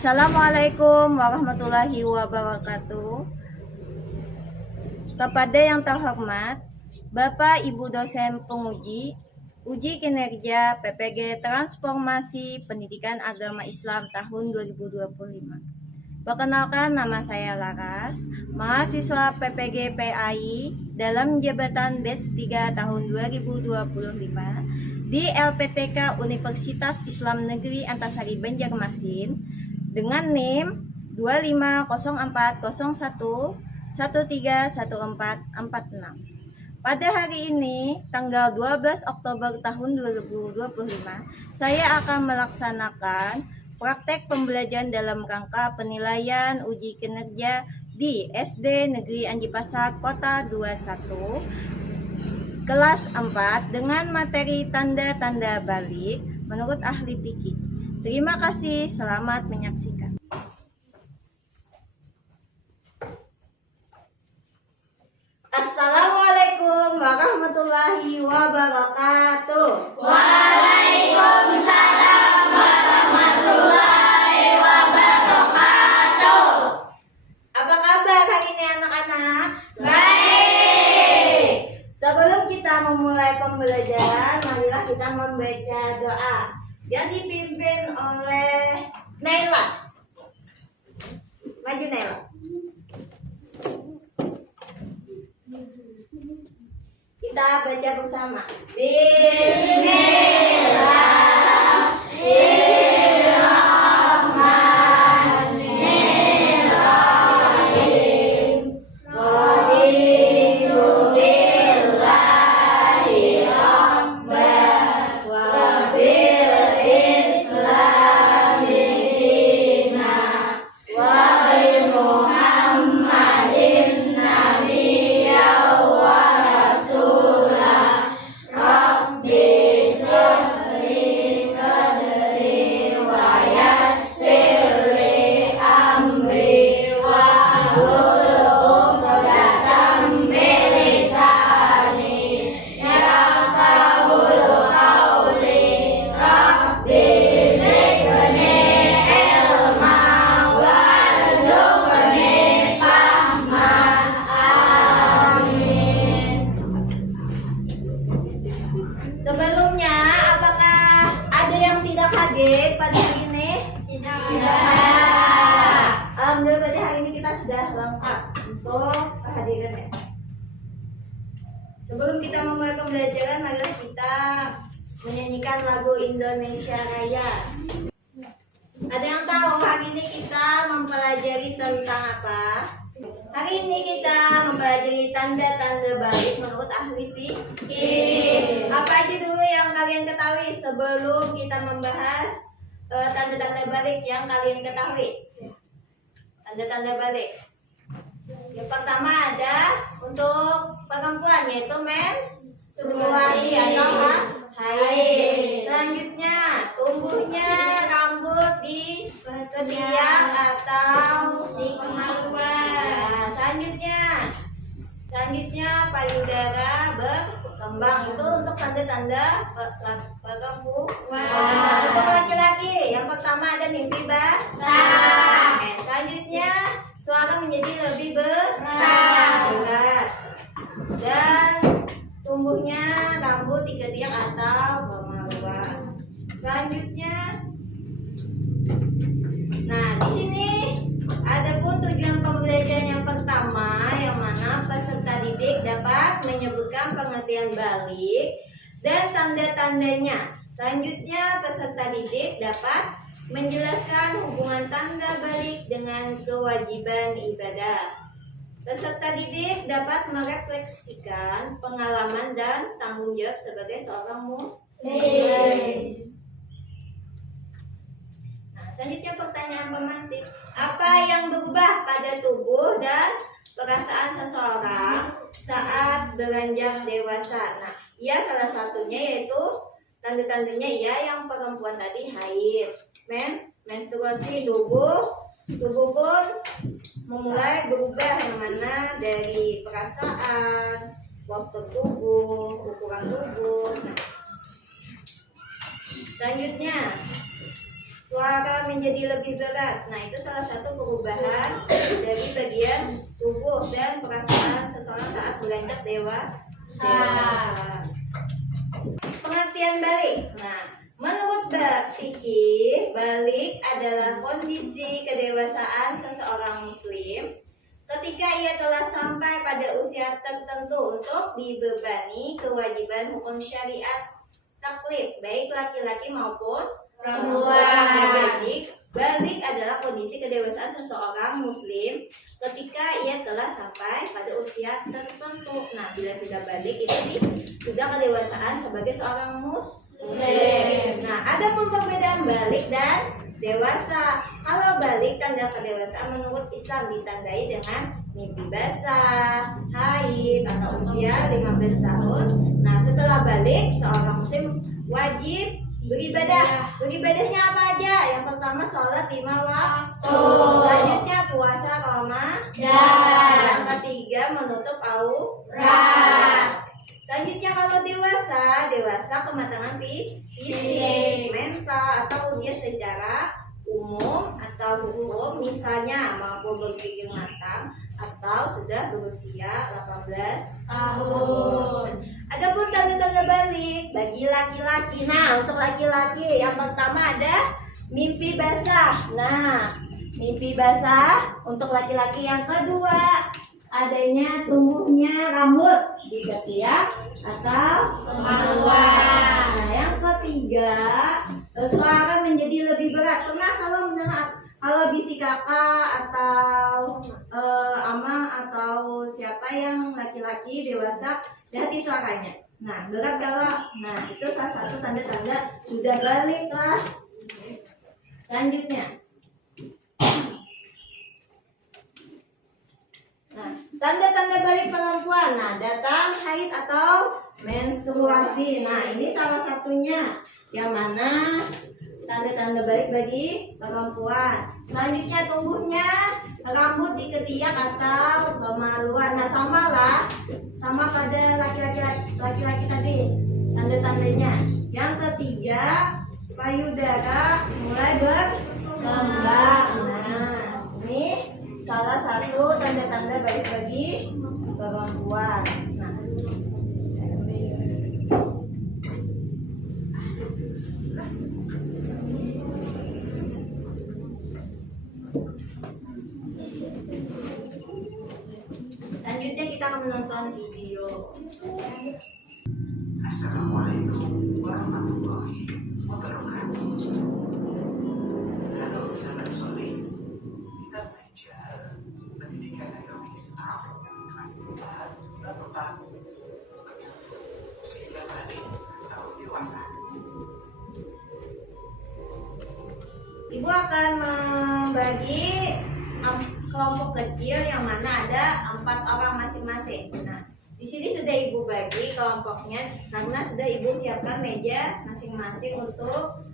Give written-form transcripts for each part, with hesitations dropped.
Assalamualaikum warahmatullahi wabarakatuh. Kepada yang terhormat Bapak Ibu dosen penguji uji kinerja PPG Transformasi Pendidikan Agama Islam tahun 2025. Perkenalkan, nama saya Laras, mahasiswa PPG PAI dalam jabatan batch 3 tahun 2025 di LPTK Universitas Islam Negeri Antasari Banjarmasin dengan NIM 250401131446. Pada hari ini, tanggal 12 Oktober tahun 2025, saya akan melaksanakan praktek pembelajaran dalam rangka penilaian uji kinerja di SD Negeri Anjipasar Kota 21 kelas 4 dengan materi tanda-tanda balik menurut ahli fikih. Terima kasih, selamat menyaksikan. Assalamualaikum warahmatullahi wabarakatuh. Waalaikumsalam warahmatullahi wabarakatuh. Apa kabar hari ini anak-anak? Baik. Sebelum kita memulai pembelajaran, marilah kita membaca doa yang dipimpin oleh Naila. Maju Naila. Kita baca bersama. Bismillahirrahmanirrahim. Raditu billahi rabban wa bil islami dinan wa bi Muhammadin nabiyyan wa rasulah. Rabbi shrahli sadri wa yassir li amri wahlul 'uqdatam min lisani yafqahul qawli. Rabbi zidni ilma warzuqni fahman. Amin. Sebelumnya, apakah ada yang tidak hadir pada hari ini? Tidak. Alhamdulillah, pada hari ini kita sudah lengkap untuk kehadirannya. Sebelum kita memulai pembelajaran, marilah kita menyanyikan lagu Indonesia Raya. Ada yang tahu hari ini kita mempelajari tentang apa? Hari ini kita mempelajari tanda-tanda balik menurut ahli fikih. Apa aja dulu yang kalian ketahui sebelum kita membahas tanda-tanda balik yang kalian ketahui? Tanda-tanda balik. Yang pertama ada untuk perempuan yaitu menstruasi atau haid. Selanjutnya tumbuhnya rambut di ketiak atau Di kemaluan. Nah, selanjutnya payudara berkembang. Itu untuk tanda-tanda perempuan. Untuk laki-laki, yang pertama ada mimpi basah. Selanjutnya suara menjadi lebih berat. Dan tumbuhnya rambut di ketiak atau kemaluan. Selanjutnya, nah di sini ada pun tujuan pembelajaran yang pertama, yang mana peserta didik dapat menyebutkan pengertian balik dan tanda-tandanya. Selanjutnya, peserta didik dapat menjelaskan hubungan tanda balik dengan kewajiban ibadah. Peserta didik dapat merefleksikan pengalaman dan tanggung jawab sebagai seorang muslim. Nah, selanjutnya pertanyaan pemantik. Apa yang berubah pada tubuh dan perasaan seseorang saat beranjak dewasa? Nah, ya salah satunya yaitu tanda-tandanya ya yang perempuan tadi haid, menstruasi, tubuh pun memulai berubah, yang mana dari perasaan, postur tubuh, ukuran tubuh. Nah, selanjutnya suara menjadi lebih berat. Nah, itu salah satu perubahan dari bagian tubuh dan perasaan seseorang saat beranjak dewasa. Pengertian balik. Nah, menurut fikih, balik adalah kondisi kedewasaan seseorang muslim ketika ia telah sampai pada usia tertentu untuk dibebani kewajiban hukum syariat taklif, baik laki-laki maupun perempuan. Jadi, balik adalah kondisi kedewasaan seseorang muslim ketika ia telah sampai pada usia tertentu. Nah, bila sudah balik ini sudah kedewasaan sebagai seorang muslim. Nah, ada perbedaan balik dan dewasa. Kalau balik tanda kedewasaan menurut Islam ditandai dengan mimpi basah, haid atau usia 15 tahun. Nah, setelah balik seorang muslim wajib beribadah. Beribadahnya apa aja? Yang pertama sholat 5 waktu. Selanjutnya puasa Ramadan. Yang ketiga menutup aurat. Selanjutnya kalau dewasa kematangan fisik, mental atau usia secara umum atau hukum, misalnya mampu berpikir matang atau sudah berusia 18 tahun. Adapun tanda-tanda balik bagi laki-laki. Nah, untuk laki-laki yang pertama ada mimpi basah. Nah, mimpi basah untuk laki-laki. Yang kedua, adanya tumbuhnya rambut di ketiak atau kemaluan. Nah, yang ketiga, suara menjadi lebih berat. Pernah kalau bisi kakak atau ama atau siapa yang laki-laki dewasa jadi suaranya. Nah, berat kalau. Nah, itu salah satu tanda-tanda sudah balik lah. Selanjutnya. Nah, tanda-tanda balik perempuan. Nah, datang haid atau menstruasi. Nah, ini salah satunya. Yang mana tanda-tanda balik bagi perempuan. Selanjutnya tumbuhnya rambut di ketiak atau kemaluan. Nah, sama pada laki-laki tadi tanda-tandanya. Yang ketiga, payudara mulai berkembang. Nah, ini salah satu tanda-tanda balik bagi perempuan. Nah, selanjutnya kita akan menonton video. Assalamualaikum warahmatullahi wabarakatuh. Halo sahabat soleh, kita belajar pendidikan agama Islam kelas 4 bab 4 usia balik atau dewasa. Ibu akan membagi kelompok kecil yang mana ada 4 orang masing-masing. Nah, di sini sudah ibu bagi kelompoknya karena sudah ibu siapkan meja masing-masing untuk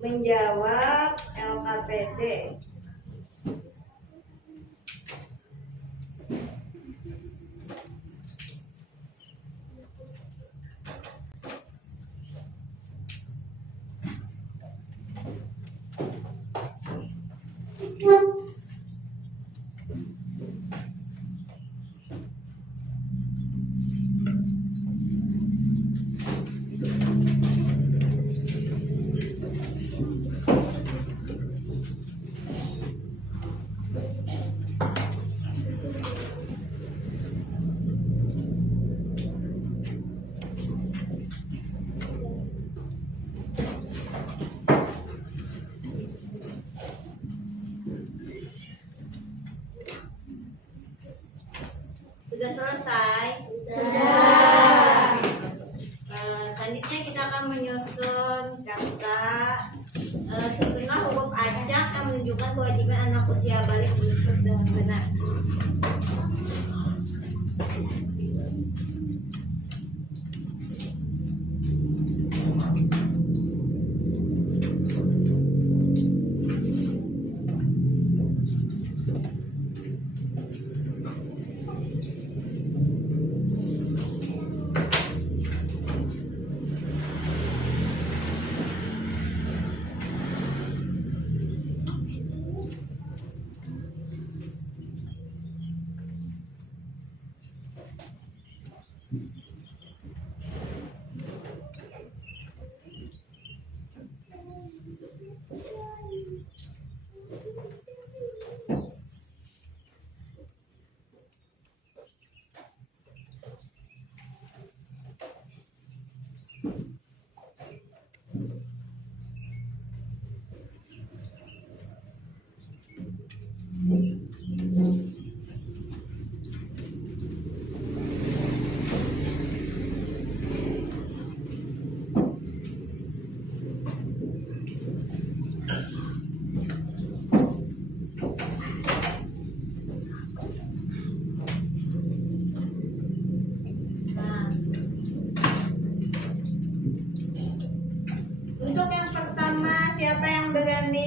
menjawab LKPD. Sudah selesai? Sudah. Selanjutnya kita akan menyusun kata susunan huruf acak yang menunjukkan kewajiban anak usia balik berikut dengan benar.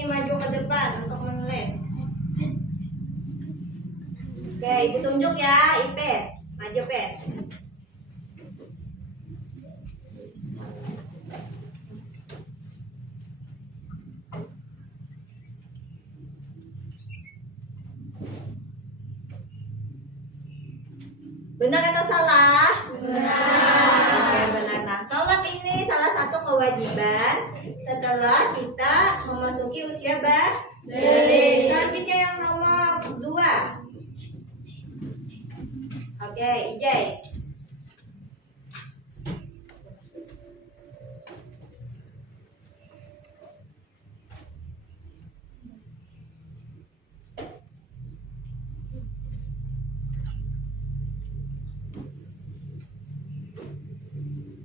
ini maju ke depan untuk menulis. Oke, ibu tunjuk ya, Ipet. Maju, Pet. Benar atau salah? Benar. Oke, benar. Nah, sholat ini salah satu kewajiban setelah kita memasuki usia balik. Selanjutnya yang nomor 2. Oke, Ijay.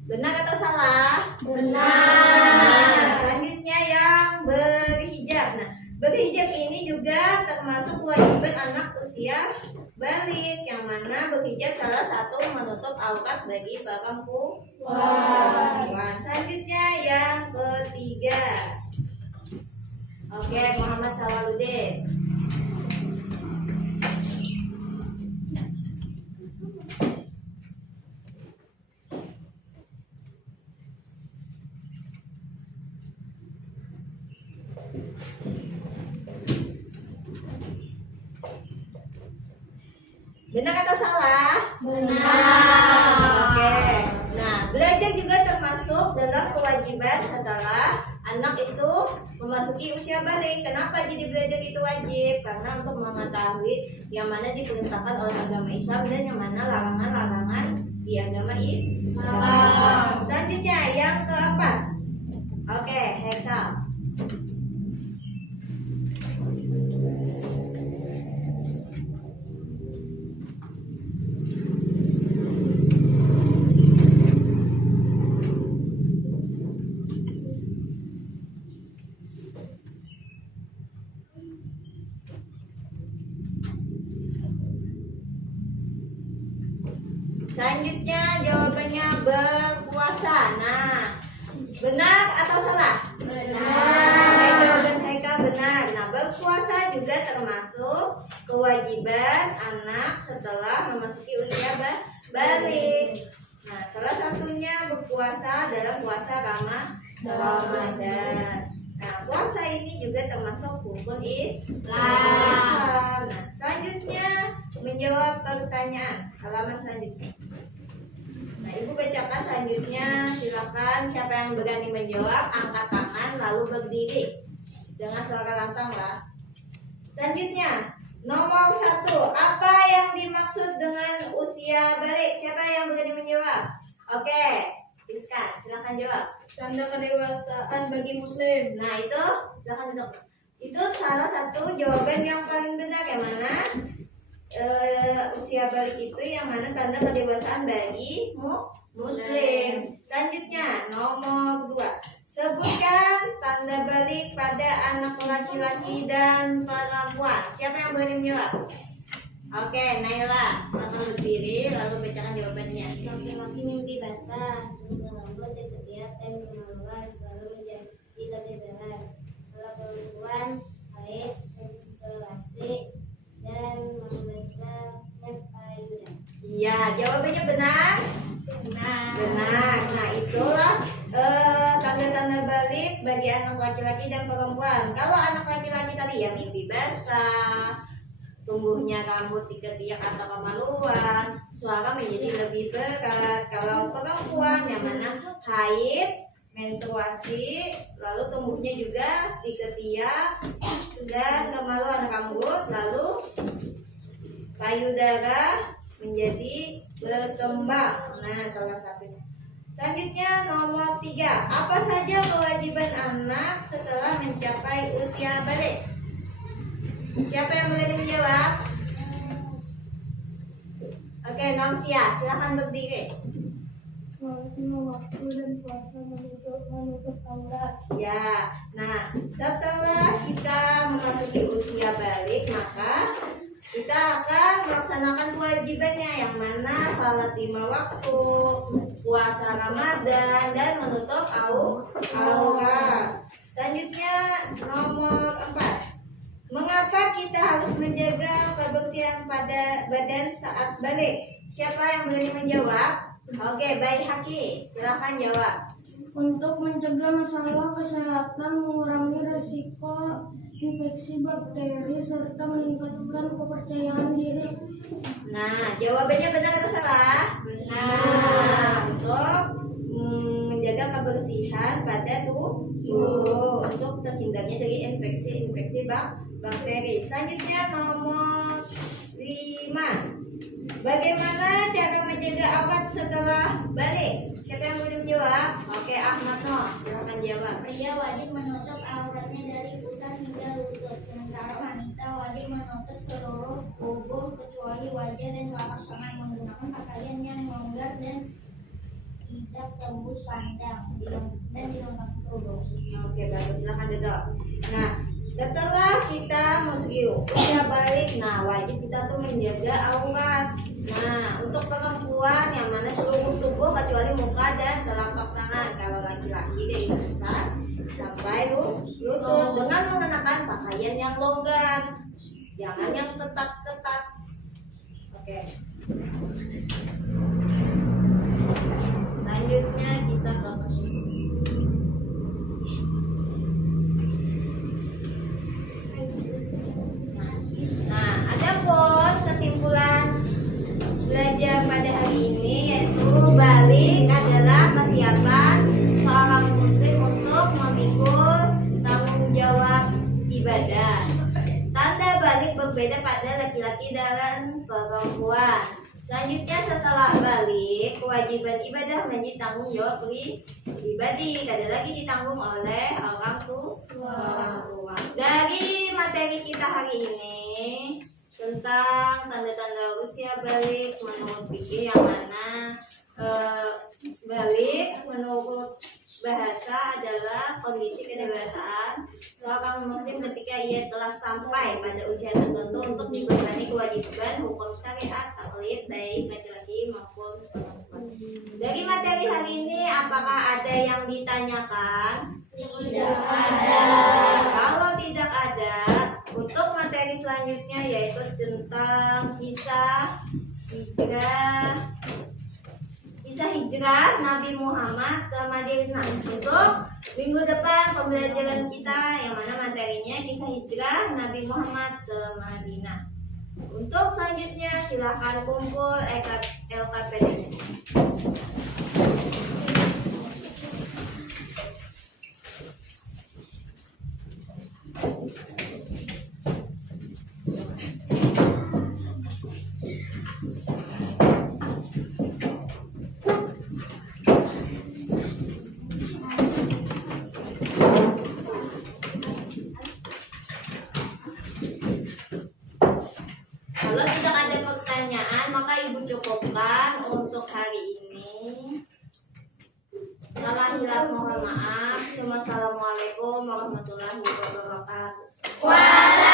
Benar atau salah? Nah, selanjutnya yang berhijab. Nah, berhijab ini juga termasuk kewajiban anak usia balik, yang mana berhijab salah satu menutup aurat bagi perempuan. Selanjutnya yang ketiga. Oke, Muhammad Sawaluddin. Benar atau salah? Oke. Nah, belajar juga termasuk dalam kewajiban setelah anak itu memasuki usia balik. Kenapa jadi belajar itu wajib? Karena untuk mengetahui yang mana diperintahkan oleh agama Islam dan yang mana larangan-larangan di agama Islam. Selanjutnya yang keempat. Oke, Hekal. Selanjutnya jawabannya berpuasa. Nah, benar atau salah? Oke, jawaban Haikal benar. Nah, berpuasa juga termasuk kewajiban anak setelah memasuki usia balik. Nah, salah satunya berpuasa dalam puasa Ramadan. Nah, puasa ini juga termasuk rukun Islam. Nah, selanjutnya menjawab pertanyaan halaman selanjutnya. Nah, Ibu bacakan selanjutnya. Silakan siapa yang berani menjawab angkat tangan lalu berdiri dengan suara lantang lah. Selanjutnya nomor 1, apa yang dimaksud dengan usia balik? Siapa yang berani menjawab? Oke, Rizka, silakan jawab. Tanda kedewasaan bagi muslim. Nah, itu silakan duduk. Itu salah satu jawaban yang paling benar, yang mana usia balik itu yang mana tanda kedewasaan bagi muslim. Selanjutnya nomor 2, sebutkan tanda balik pada anak laki-laki dan perempuan. Siapa yang berani menjawab? Oke, Naila, silakan berdiri lalu bacakan jawabannya. Laki-laki mimpi basah, berambut dan ketiak dan kemaluan selalu menjadi lebih berat. Kalau perempuan haid, menstruasi dan membesarnya payudara. Iya, jawabannya benar. Benar. Nah, itulah tanda-tanda balik bagi anak laki-laki dan perempuan. Kalau anak laki-laki tadi ya mimpi basah, tumbuhnya rambut di ketiak atau kemaluan, suara menjadi lebih berat. Kalau perempuan yang mana haid, menstruasi, lalu tumbuhnya juga di ketiak dan kemaluan rambut, lalu payudara menjadi berkembang. Nah, salah satunya. Selanjutnya nomor 3, apa saja kewajiban anak setelah mencapai usia balik? Siapa yang boleh menjawab? Oke, Nausia, silakan berdiri. Waktu dan puasa menutup aurat. Ya, nah setelah kita memasuki usia balik, maka kita akan melaksanakan kewajibannya, yang mana salat 5 waktu, puasa Ramadan, dan menutup aurat. Selanjutnya nomor 4. Mengapa kita harus menjaga kebersihan pada badan saat balik? Siapa yang berani menjawab? Oke, baik Haki, silakan jawab. Untuk mencegah masalah kesehatan, mengurangi risiko infeksi bakteri, serta meningkatkan kepercayaan diri. Nah, jawabannya benar atau salah? Benar. Untuk menjaga kebersihan pada tubuh untuk terhindarnya dari infeksi bakteri. Selanjutnya nomor 5. Bagaimana cara menjaga aurat setelah balik? Siapa yang boleh menjawab? Oke, Ahmad no, silakan jawab. Pria wajib menutup auratnya dari pusar hingga lutut, sementara wanita wajib menutup seluruh tubuh kecuali wajah dan telapak tangan menggunakan pakaian yang longgar dan tidak tembus pandang dan dilengkapi kerudung. Oke, bagus, silakan duduk. Nah, setelah kita masuki usia balik, nah wajib kita tuh menjaga aurat. Nah, untuk perempuan yang mana seluruh tubuh kecuali muka dan telapak tangan. Kalau laki-laki dari pusat sampai lutut dengan mengenakan pakaian yang longgar, jangan yang ketat-ketat. Oke. Selanjutnya kita ke Nah, adapun kesimpulan belajar pada hari ini yaitu balik adalah persiapan seorang muslim untuk memikul tanggung jawab ibadah. Tanda balik berbeda pada laki-laki dan perempuan. Selanjutnya setelah balik, kewajiban ibadah menjadi tanggung jawab pribadi, tidak lagi ditanggung oleh orang tua. Dari materi kita hari ini tentang tanda-tanda usia balik menurut fikih, yang mana balik menurut bahasa adalah kondisi kedewasaan seorang muslim ketika ia telah sampai pada usia tertentu untuk dibebani kewajiban hukum syariat taklid baik laki-laki maupun perempuan. Dari materi hari ini, apakah ada yang ditanyakan? Tidak ada. Kalau tidak ada, untuk materi selanjutnya yaitu tentang kisah hijrah Nabi Muhammad ke Madinah. Untuk minggu depan pembelajaran kita yang mana materinya kisah hijrah Nabi Muhammad ke Madinah. Untuk selanjutnya silakan kumpul LKPD. Kalau tidak ada pertanyaan, maka Ibu cukupkan untuk hari ini. Salah hilaf mohon maaf. Wassalamualaikum warahmatullahi wabarakatuh.